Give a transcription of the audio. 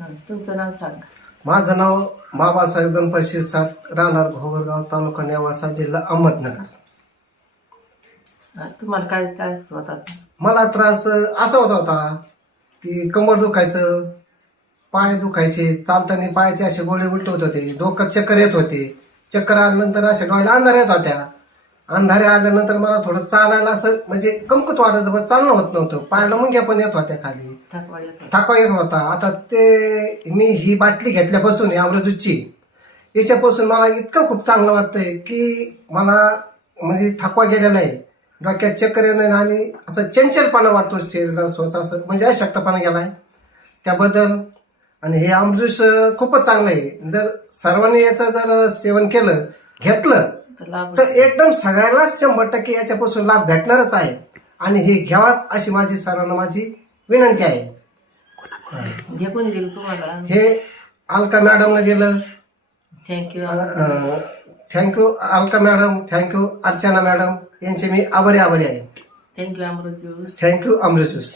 तुमचं नाव सांगा. माझं नाव बाबासाहेब गणपत शिरसाट, राहणार घोगरगाव, तालुका नेवासा, जिल्हा अहमदनगर. तुम्हाला काय त्रास होता? मला त्रास असा होत होता की कंबर दुखायचं, पाय दुखायचे, चालताना पायाचे असे गोळे उलट होत होते, डोक्यात चक्कर येत होते. चक्कर आल्यानंतर अशा डोळ्याला अंधार येत होत्या. अंधारे आल्यानंतर मला थोडं चालायला असं म्हणजे कमकुत वाटायचं, पण चालणं होत नव्हतं. पायाला मुंग्या पण येत होत्या, खाली थकवा येत होता. आता ते मी ही बाटली घेतल्यापासून अमृतची याच्यापासून मला इतकं खूप चांगलं वाटतंय की मला म्हणजे थकवा गेलेला आहे, डोक्यात चक्कर येत नाही आणि असं चंचलपणा वाटतो शरीराला, स्वतः असं म्हणजे अशक्तपणा गेलाय त्याबद्दल. आणि हे अमृत खूपच चांगलं आहे. जर सर्वांनी याचं जर सेवन केलं, घेतलं तर एकदम सगळ्याला 100% याच्यापासून लाभ भेटणारच आहे. आणि हे घ्यावा अशी माझी सर्वांना माझी विनंती आहे. कोणी दिलं तुम्हाला? हे अलका मॅडमने दिलं. Thank you. Thank you Alka madam, thank you Archana madam, यांचे मी आभारी आहे. थँक्यू अमृत ज्यूस. थँक्यू अमृत ज्यूस.